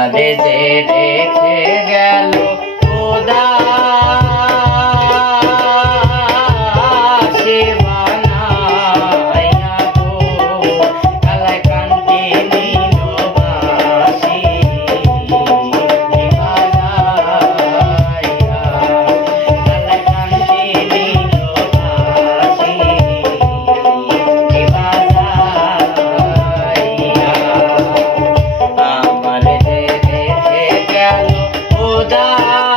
আমারে যে রেখে গেল খোদা। খোদা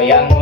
yang